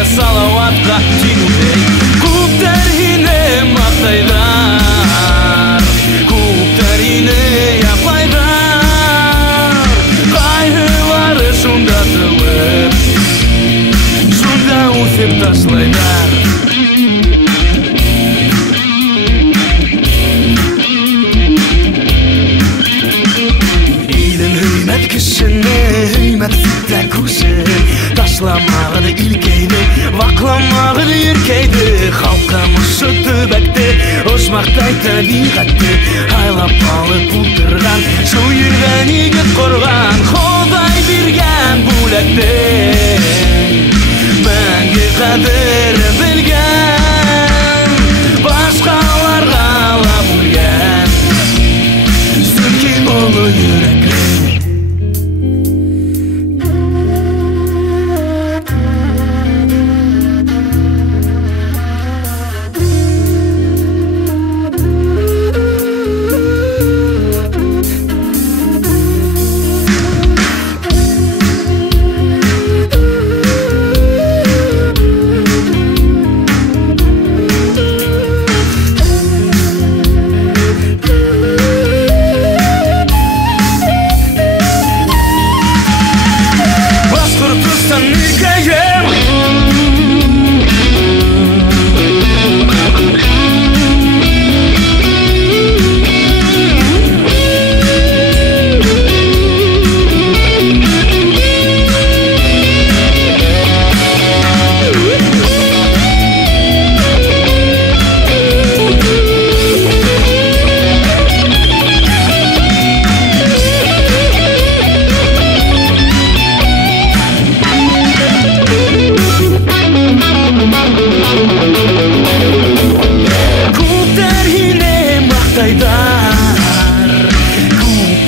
да салауатқа теңудей. Көптер ине мақтайдар, көптер ине яқлайдар, қайғылары сонда тылып, сонда өтіп ташлайдар. Hüymet fitte kuşu Taşlamağıdı ilkeydi Vaklamağıdı yürkeydi Halkamız sütü bekti Osmaqtay tabiqatты Haylap alıp bultırgan Şu yürgen егет korgan Xoday birgen bulakti Мәңгі қадыр білген Başqalarga alap үлген Sütki olu yürekli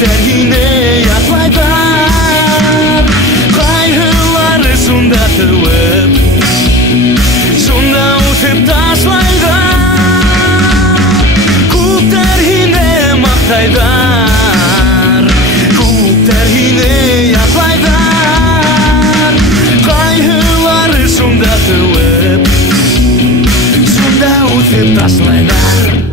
Көптер ине яқлайдар, қайғылары сонда тылып, сонда өтіп ташлайдар. Көптер ине мақтайдар, көптер ине яқлайдар, қайғылары сонда тылып, сонда өтіп ташлайдар.